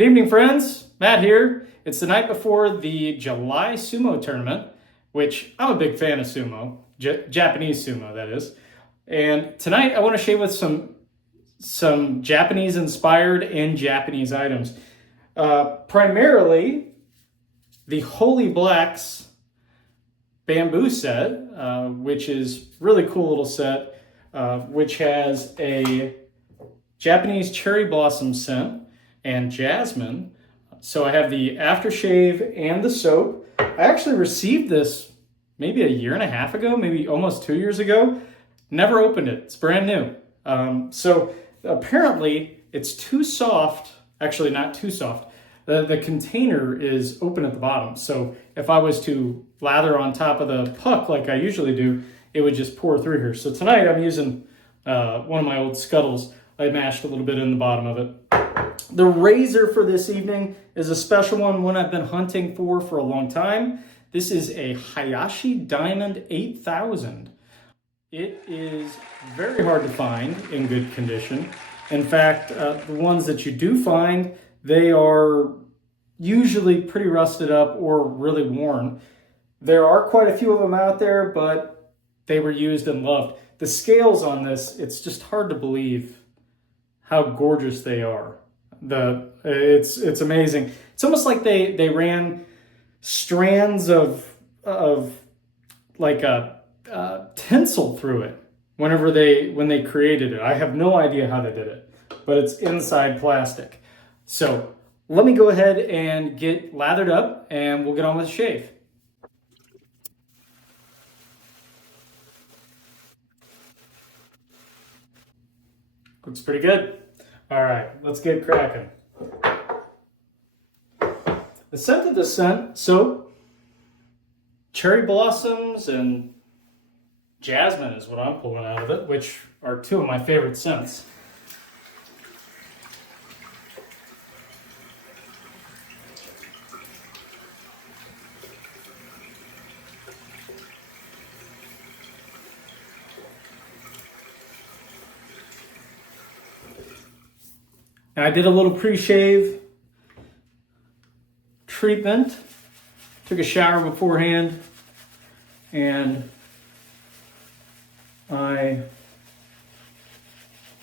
Good evening, friends. Matt here. It's the night before the July sumo tournament, which I'm a big fan of sumo, Japanese sumo, that is. And tonight I want to shave with some Japanese-inspired and Japanese items. Primarily, the Holy Blacks bamboo set, which is really cool little set, which has a Japanese cherry blossom scent and jasmine. So I have the aftershave and the soap. I actually received this maybe a year and a half ago, maybe almost 2 years ago. Never opened it. It's brand new. So apparently it's too soft. Actually, not too soft. The container is open at the bottom. So if I was to lather on top of the puck like I usually do, it would just pour through here. So tonight I'm using one of my old scuttles. I mashed a little bit in the bottom of it. The razor for this evening is a special one I've been hunting for a long time. This is a Hayashi Diamond 8000. It is very hard to find in good condition. In fact, the ones that you do find, they are usually pretty rusted up or really worn. There are quite a few of them out there, but they were used and loved. The scales on this, it's just hard to believe how gorgeous they are. It's amazing. It's almost like they ran strands of like a tinsel through it when they created it. I have no idea how they did it, but it's inside plastic. So let me go ahead and get lathered up and we'll get on with the shave. Looks pretty good. All right, let's get cracking. The scent of the soap, cherry blossoms and jasmine is what I'm pulling out of it, which are two of my favorite scents. And I did a little pre-shave treatment, took a shower beforehand, and I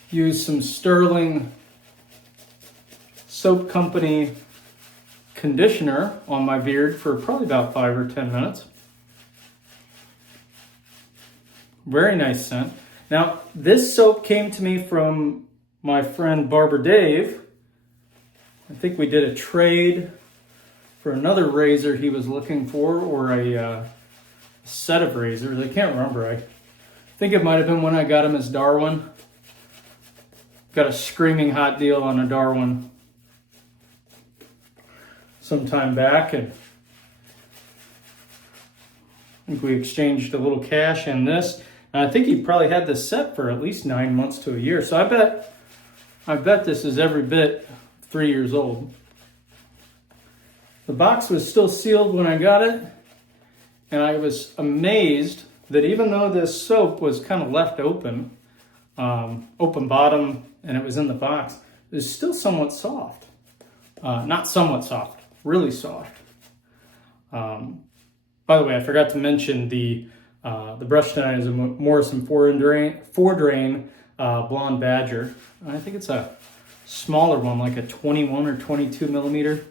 used some Sterling Soap Company conditioner on my beard for probably about 5 or 10 minutes. Very nice scent. Now, this soap came to me from my friend Barber Dave. I think we did a trade for another razor he was looking for, or a set of razors. I can't remember. I think it might have been when I got him his Darwin. Got a screaming hot deal on a Darwin some time back, and I think we exchanged a little cash in this. And I think he probably had this set for at least 9 months to a year. So I bet this is every bit 3 years old. The box was still sealed when I got it, and I was amazed that even though this soap was kind of left open, open bottom, and it was in the box, it was still somewhat soft. Not somewhat soft, really soft. By the way, I forgot to mention the brush tonight is a Morrison Forndran Blonde Badger. I think it's a smaller one, like a 21 or 22 millimeter.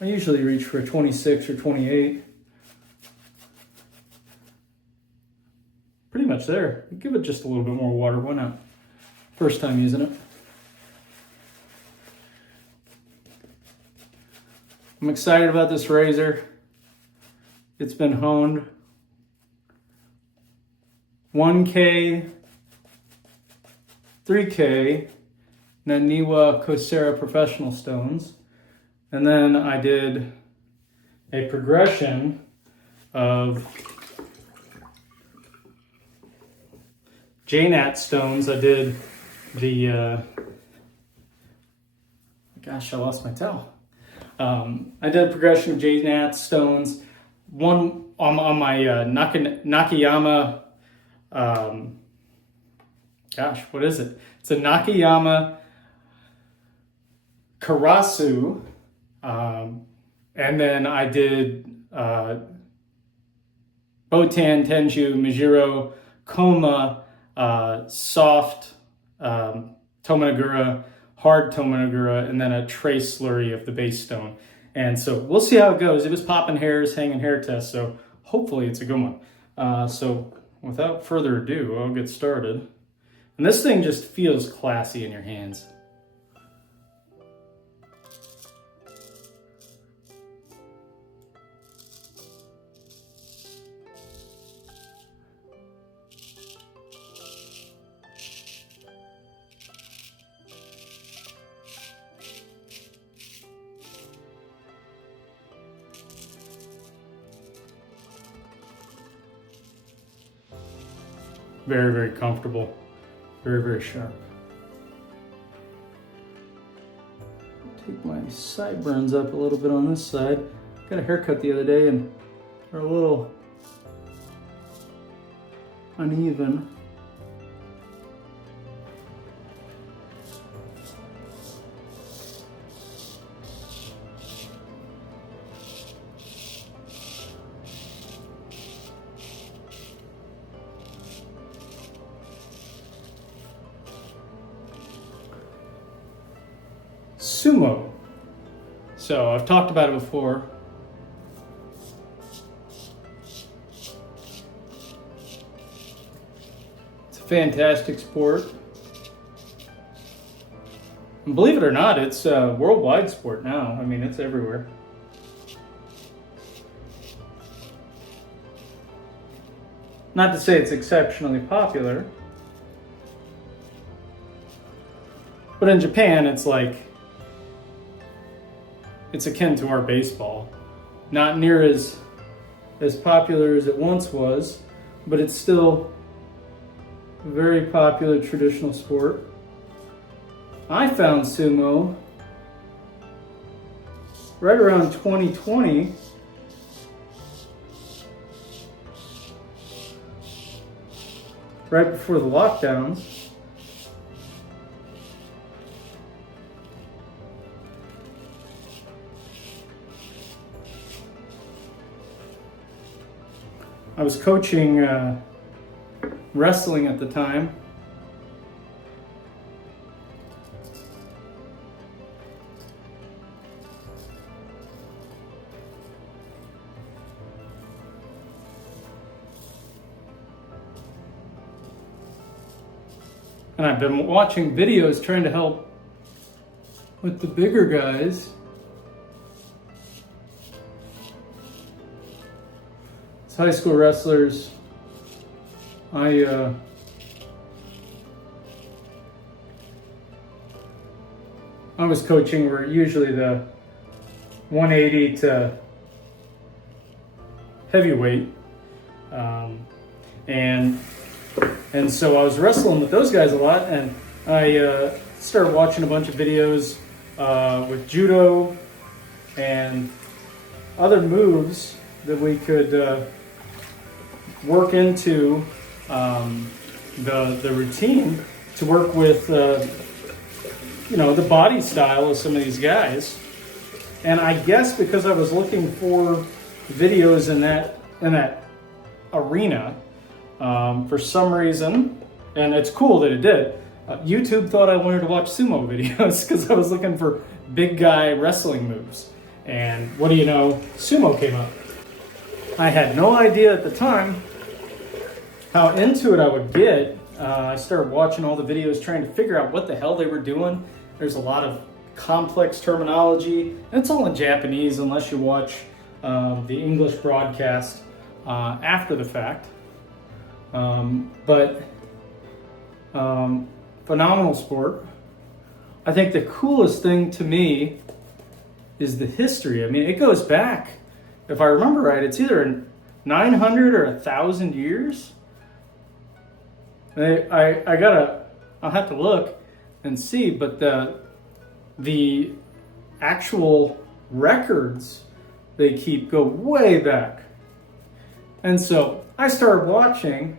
I usually reach for a 26 or 28. Pretty much there. Give it just a little bit more water. Why not? First time using it. I'm excited about this razor. It's been honed. 1K, 3K, Naniwa Kosera Professional Stones. And then I did a progression of JNat stones. I did the, gosh, I lost my towel. I did a progression of JNat stones. One on my Nakayama, gosh, what is it? It's a Nakayama Karasu, and then I did Botan, Tenju, Majiro, Koma, soft Tomanagura, hard Tomanagura, and then a trace slurry of the base stone. And so we'll see how it goes. It was popping hairs, hanging hair test, so hopefully it's a good one. So without further ado, I'll get started. And this thing just feels classy in your hands. Very, very comfortable. Very, very sharp. Take my sideburns up a little bit on this side. Got a haircut the other day and they're a little uneven. Sumo. So I've talked about it before. It's a fantastic sport. And believe it or not, it's a worldwide sport now. I mean, it's everywhere. Not to say it's exceptionally popular, but in Japan, it's like, it's akin to our baseball. Not near as popular as it once was, but it's still a very popular traditional sport. I found sumo right around 2020. Right before the lockdowns. I was coaching wrestling at the time. And I've been watching videos trying to help with the bigger guys. High school wrestlers, I was coaching were usually the 180 to heavyweight, and so I was wrestling with those guys a lot, and I started watching a bunch of videos with judo and other moves that we could work into the routine to work with the body style of some of these guys. And I guess because I was looking for videos in that arena, for some reason, and it's cool that it did, YouTube thought I wanted to watch sumo videos because I was looking for big guy wrestling moves. And what do you know, sumo came up. I had no idea at the time how into it I would get. I started watching all the videos trying to figure out what the hell they were doing. There's a lot of complex terminology, and it's all in Japanese unless you watch the English broadcast after the fact. But phenomenal sport. I think the coolest thing to me is the history. I mean, it goes back, if I remember right, it's either 900 or 1,000 years. I'll have to look and see, but the actual records they keep go way back. And so I started watching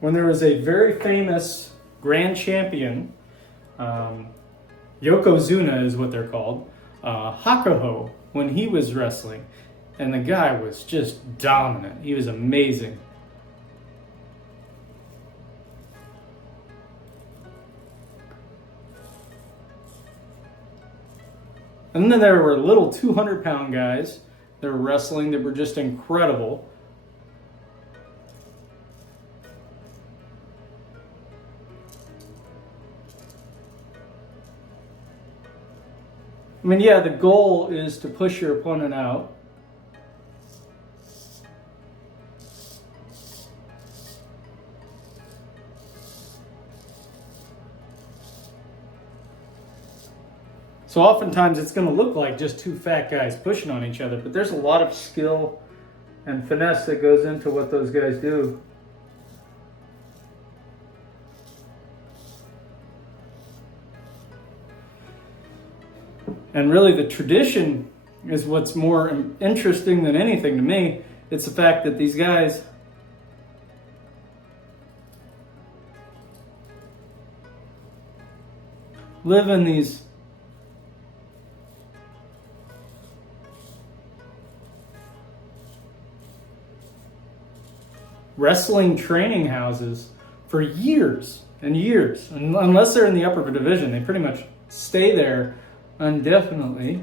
when there was a very famous grand champion Yokozuna is what they're called, Hakuho, when he was wrestling. And the guy was just dominant. He was amazing. And then there were little 200-pound guys that were wrestling that were just incredible. I mean, yeah, the goal is to push your opponent out. So oftentimes it's going to look like just two fat guys pushing on each other, but there's a lot of skill and finesse that goes into what those guys do. And really the tradition is what's more interesting than anything to me. It's the fact that these guys live in these wrestling training houses for years and years. And unless they're in the upper division, they pretty much stay there indefinitely.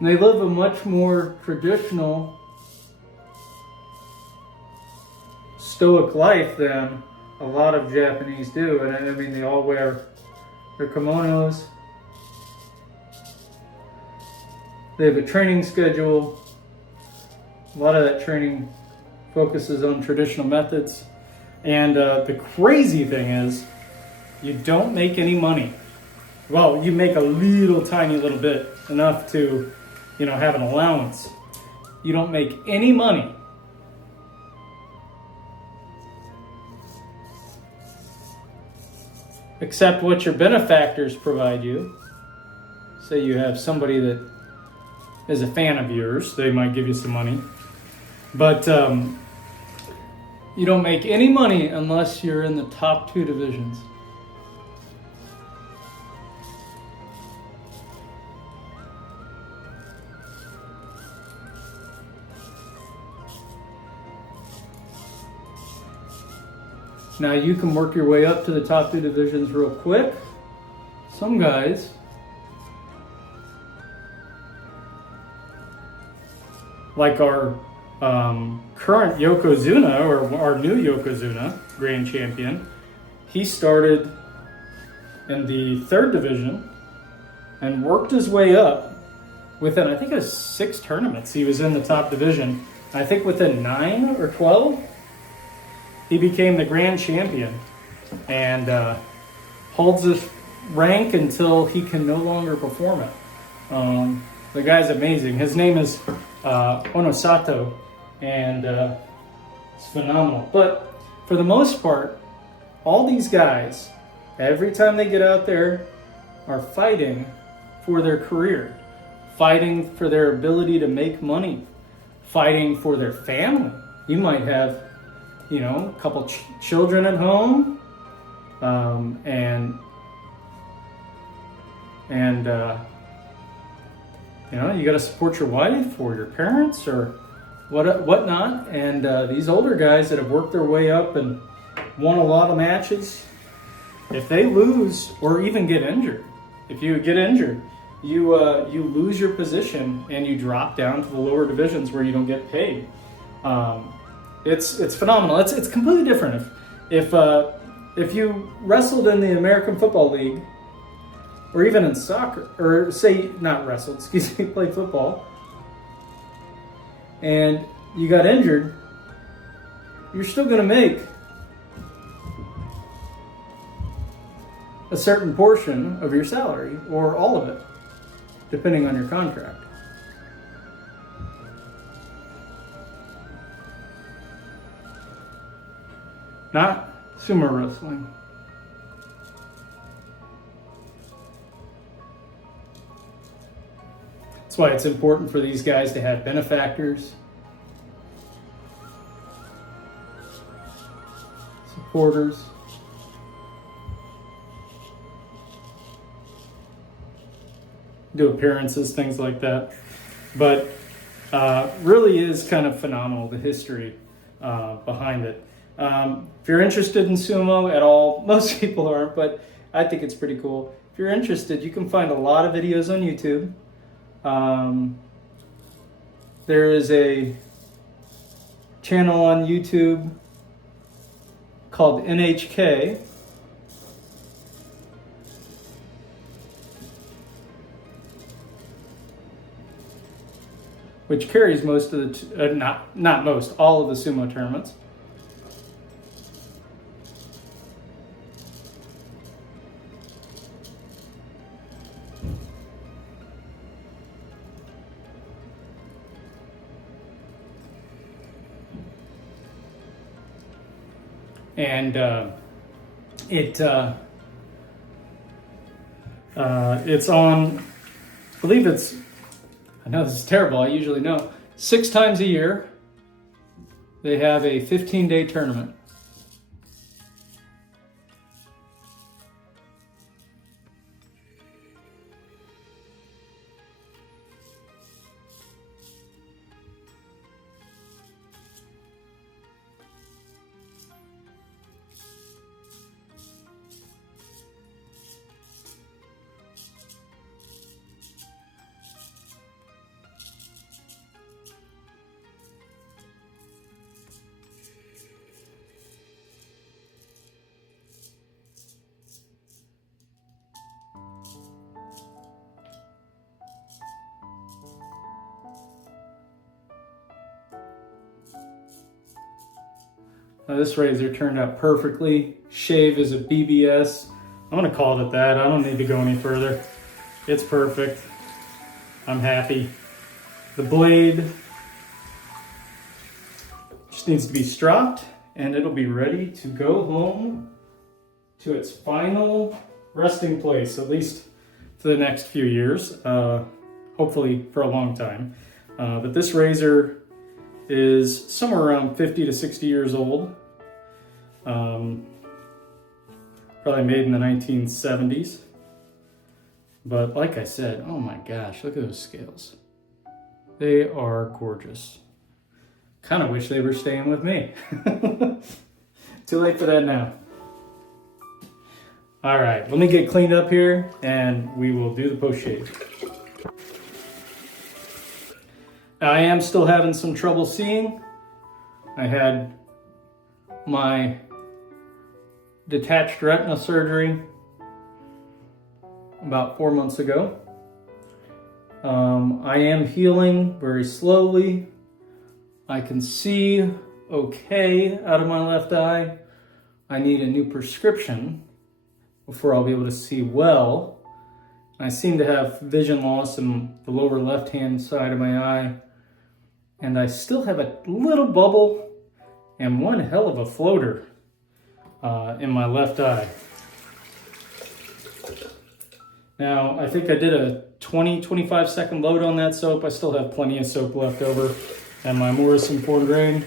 And they live a much more traditional, stoic life than a lot of Japanese do. And I mean, they all wear their kimonos. They have a training schedule. A lot of that training focuses on traditional methods. And the crazy thing is, you don't make any money. Well, you make a little tiny little bit, enough to, have an allowance. You don't make any money. Except what your benefactors provide you. Say you have somebody that is a fan of yours, they might give you some money. But you don't make any money unless you're in the top 2 divisions. Now you can work your way up to the top 2 divisions real quick. Some guys like our current Yokozuna, or our new Yokozuna, grand champion, he started in the 3rd division and worked his way up within, I think it was 6 tournaments. He was in the top division. I think within 9 or 12, he became the grand champion and holds this rank until he can no longer perform it. The guy's amazing. His name is Onosato, and it's phenomenal. But for the most part, all these guys, every time they get out there, are fighting for their career, fighting for their ability to make money, fighting for their family. You might have, a couple children at home, and you got to support your wife or your parents or whatnot. And these older guys that have worked their way up and won a lot of matches, if they lose or even get injured, if you get injured, you lose your position and you drop down to the lower divisions where you don't get paid. It's phenomenal. It's completely different. If you wrestled in the American Football League, or even in soccer, or say not wrestled, excuse me, played football, and you got injured, you're still going to make a certain portion of your salary, or all of it, depending on your contract. Not sumo wrestling. That's why it's important for these guys to have benefactors. quarters. Do appearances, things like that. But really is kind of phenomenal, the history behind it. If you're interested in sumo at all, most people aren't, but I think it's pretty cool. If you're interested, you can find a lot of videos on YouTube. There is a channel on YouTube called NHK. Which carries most of the, not most, all of the sumo tournaments. And it's on, I believe it's, I know this is terrible, I usually know, 6 times a year they have a 15-day tournament. Now this razor turned out perfectly. Shave is a BBS. I'm gonna call it that. I don't need to go any further. It's perfect. I'm happy. The blade just needs to be stropped and it'll be ready to go home to its final resting place, at least for the next few years, hopefully for a long time. But this razor is somewhere around 50 to 60 years old. Probably made in the 1970s. But like I said, oh my gosh, look at those scales. They are gorgeous. Kind of wish they were staying with me. Too late for that now. All right, let me get cleaned up here and we will do the post shave. I am still having some trouble seeing. I had my detached retina surgery about 4 months ago. I am healing very slowly. I can see okay out of my left eye. I need a new prescription before I'll be able to see well. I seem to have vision loss in the lower left-hand side of my eye. And I still have a little bubble and one hell of a floater in my left eye. Now, I think I did a 20-25 second load on that soap. I still have plenty of soap left over. And my Morrison Forndran.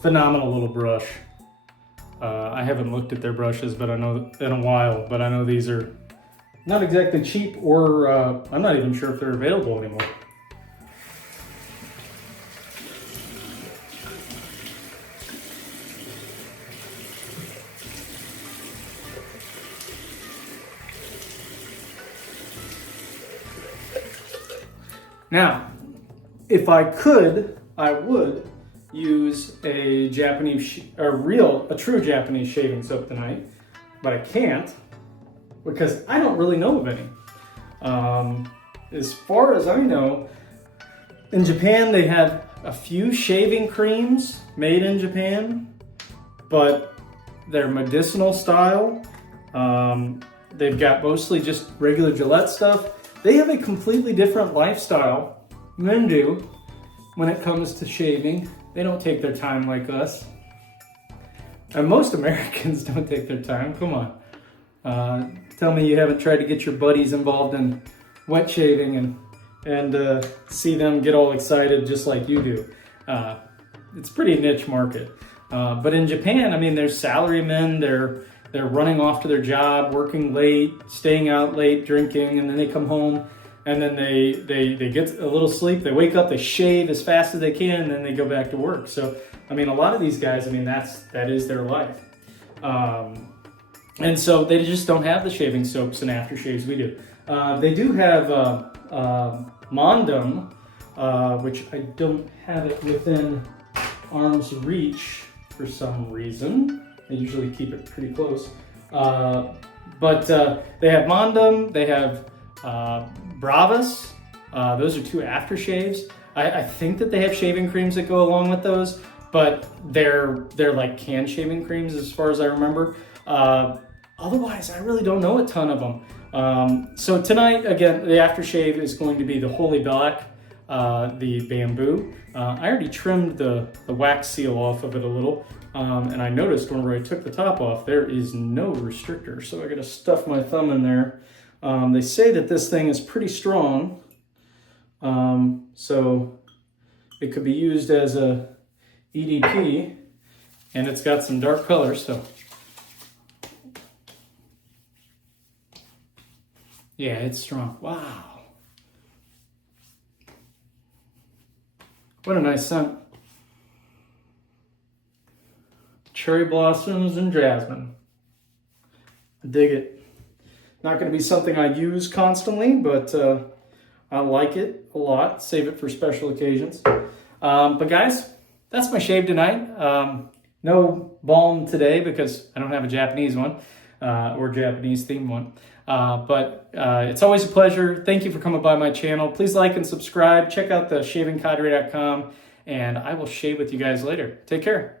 Phenomenal little brush. I haven't looked at their brushes, but I know in a while, but I know these are not exactly cheap, or I'm not even sure if they're available anymore. Now, if I could, I would use a true Japanese shaving soap tonight, but I can't because I don't really know of any. As far as I know, in Japan they have a few shaving creams made in Japan, but they're medicinal style. They've got mostly just regular Gillette stuff. They have a completely different lifestyle, men do, when it comes to shaving. They don't take their time like us. And most Americans don't take their time, come on. Tell me you haven't tried to get your buddies involved in wet shaving and and see them get all excited just like you do. It's a pretty niche market. But in Japan, I mean, there's salarymen, they're running off to their job, working late, staying out late, drinking, and then they come home and then they get a little sleep, they wake up, they shave as fast as they can, and then they go back to work. So, I mean, a lot of these guys, I mean, that is their life. And so they just don't have the shaving soaps and aftershaves we do. They do have Mondum, which I don't have it within arm's reach for some reason. I usually keep it pretty close. But they have Mondum, they have Bravas. Those are 2 aftershaves. I think that they have shaving creams that go along with those, but they're like canned shaving creams as far as I remember. Otherwise, I really don't know a ton of them. So tonight, again, the aftershave is going to be the Holy Black, the bamboo. I already trimmed the wax seal off of it a little, and I noticed whenever I took the top off, there is no restrictor, so I gotta stuff my thumb in there. They say that this thing is pretty strong, so it could be used as a EDP, and it's got some dark colors, so yeah, it's strong. Wow. What a nice scent. Cherry blossoms and jasmine. I dig it. Not going to be something I use constantly, but I like it a lot. Save it for special occasions. But guys, that's my shave tonight. No balm today because I don't have a Japanese one or Japanese themed one. But it's always a pleasure. Thank you for coming by my channel. Please like and subscribe. Check out the shavingcadre.com, and I will shave with you guys later. Take care.